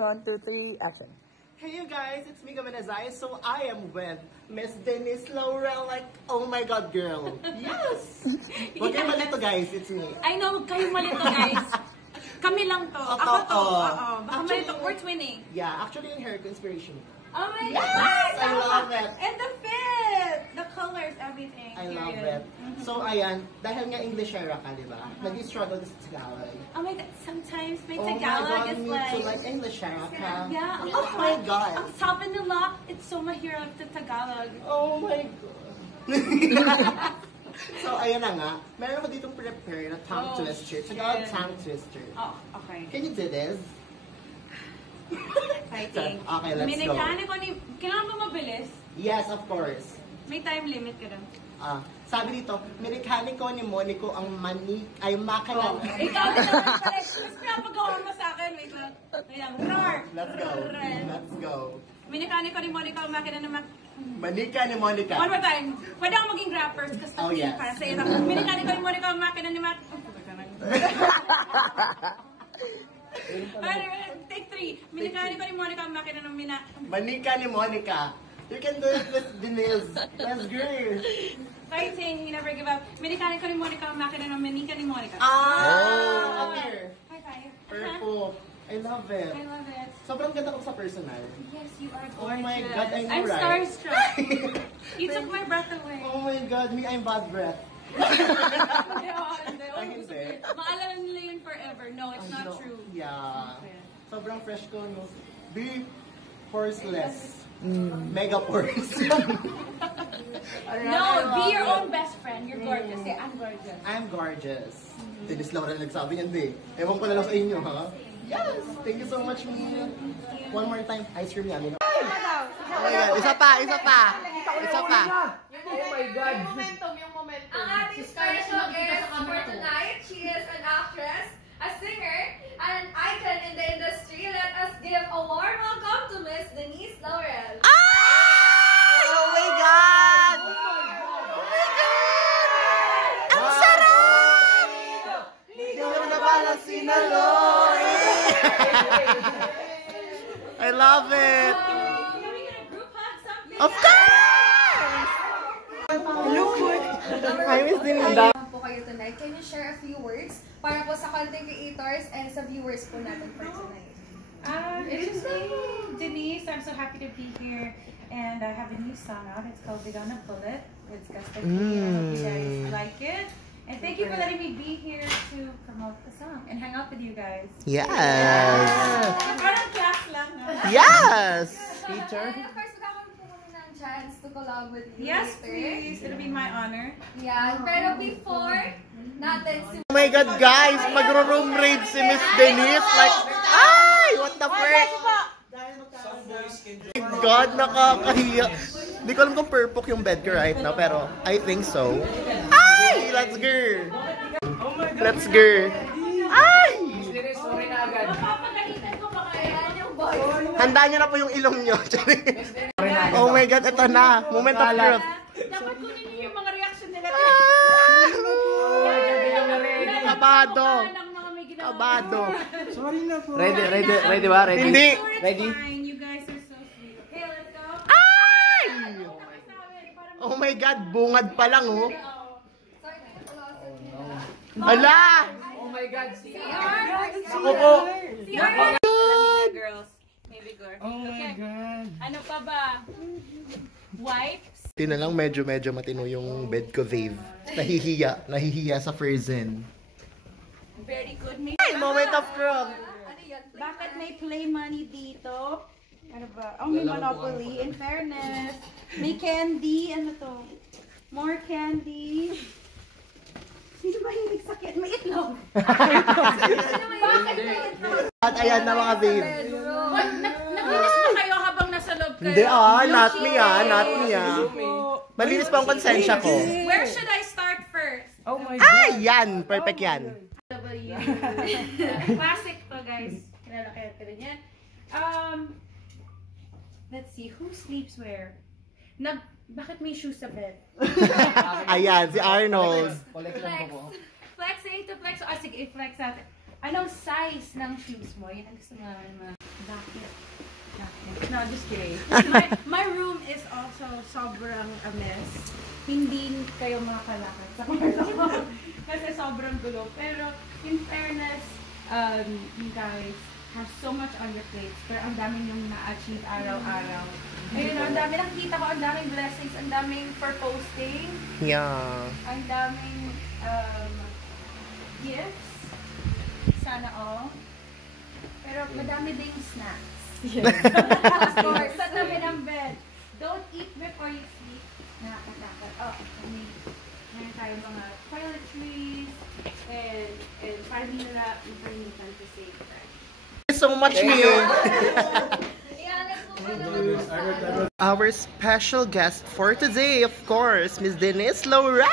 1, 2, 3, action. Hey you guys, it's me Gamanazay. So I am with Miss Denise Laurel. Like, oh my god, girl. Yes! Huwag kayo malito guys, it's me. I know, kayo malito guys. Kami lang to. Ako to. Oo. Baka malito. We're twinning. Yeah, actually yung hair ko inspiration. Oh my Yes! God! I love it. And the fit! The colors, everything. I love it. So ayan, dahil nga Englishera ka, di ba? Nag-struggle sa Tagalog. Oh my God, sometimes my Oh my Tagalog god, is me too, like Englishera ka. Yeah. Oh my god. Ang sabi nila, it's so mahirap to Tagalog. Oh my god. So ayan na nga, meron ako ditong prepare na tongue twister. Tagalog tongue twister. Oh, okay. Can you do this? Fighting. Okay, let's go. Minekani ko ni... Kailangan ba mabilis? Yes, of course. May time limit ka doon. Sabi dito, mekaniko ni Monico ang ay makina. Oh, ikaw din naman pala. Mas pinapagawa mo sa akin. Wait lang. Ayan. Roar! Let's go. Let's go. Minekani ko ni Monica ang makina na Manika ni Monica. One more time. Pwede ako maging rappers kasi yes. para sa iyo. Minekani ko ni Monica ang makina ni Take 3. Minekani ko ni Monica ang makina ng Manika ni Monica. You can do it with Denise. That's great. Fighting, you never give up. Minekani ko ni Monica ang makina ng Manika ni Monica. Here. High five. Purple. I love it. I love it. Sobrang ganda ko sa personal. Yes, you are Oh gorgeous. my God, I know, I'm right? starstruck. You took my breath away. Oh my God, me, I'm bad breath. Hindi. Maalala nila yun forever. No, it's not true. Yeah. Sobrang fresh ko, no? Be horseless. Mega horse. No, be your own best friend. You're gorgeous. Say, I'm gorgeous. I'm gorgeous. Denise Laura nagsabi niyan, di. Ewan ko na lang sa inyo, ha? Yes! Thank you so much, Mia. One more time. Ice cream yan. Oh my God. Isa pa, isa pa. Isa pa. Oh my God. Yung momentum. Ang ating special guest for tonight, she is an actress, a singer, and an icon in the industry. Let us give a warm welcome to Miss Denise Laurel. Oh my God! Oh my God! Ang sarap! Hindi mo na pala sinaloy! I love it! Can we get a group hug, something? Of course! Hi, Miss Denise. Po kayo tonight. Can you share a few words para po sa content creators and sa viewers po natin for tonight? It's just me, Denise. I'm so happy to be here, and I have a new song out. It's called "Big on a Bullet." It's Gusta. I hope you guys like it, and thank you for letting me be here to promote the song and hang out with you guys. Yes! Parang class lang. Yes! Teacher? And of course, magkakaroon po kami ng chance to collab with you Yes, later. please. It'll be my honor. Yeah, pero before natin si... Oh my God, guys! Magro-room raid si Miss Denise. Like, ay! What the frick? My God, nakakahiya. Hindi ko alam kung perfect yung bed ko right now, pero I think so. Ay! Let's go! Let's go! Ay! Mapapagalitan ko ba kaya yung boy? Handa nyo na po yung ilong nyo. Oh my God, ito na. Moment of truth. Dapat kunin niyo yung mga reaction nila. Kabado. Kabado. Ready ba? Ready? Hindi. Ready? Fine. You guys are so sweet. Okay, let's go. Ay! Oh my God, bungad pa lang, oh. Hala! Oh my God. Ako po. Girls. Maybe girl. Oh my God. Ano pa ba? Wipes? Tina lang, medyo matino yung bed ko, Dave. Nahihiya sa Frozen. Very good. Ay, moment of truth. Bakit may play money dito? Ano ba? Oh, may Monopoly. In fairness. May candy. Ano to? More candy. Sino ba hilig sakit? May itlog. At ayan na mga babe. Naglinis ba kayo habang nasa loob kayo? Hindi not me not me Malinis pa ang konsensya ko. Where should I start first? Oh my God. Ay, yan. Perfect yan. Classic to, guys. Kilala kayo ka rin yan. Let's see. Who sleeps where? Bakit may shoes sa bed? Ayan, si Arnold. Flex, to flex. Sige, i-flex natin. Anong size ng shoes mo? Yan ang gusto namin mga bakit No, just kidding. My room is also sobrang a mess. Hindi kayo makakalakad sa kwarto. Kasi sobrang gulo. Pero, in fairness, you guys have so much on your plates. Pero ang dami yung na-achieve araw-araw. Ayun, ang dami nakikita ko, ang daming blessings, ang daming for posting, Yeah. ang daming gifts. Sana all. Pero madami ding snacks. Of course, sa tabi ng bed. Don't eat before you sleep. Nakakatakot. Oh, meron tayong mga toiletries and para hindi nila makalimutan to save fresh. Thank you so much, Mia. Yeah, let's move on. Our special guest for today, of course, Miss Denise Laura.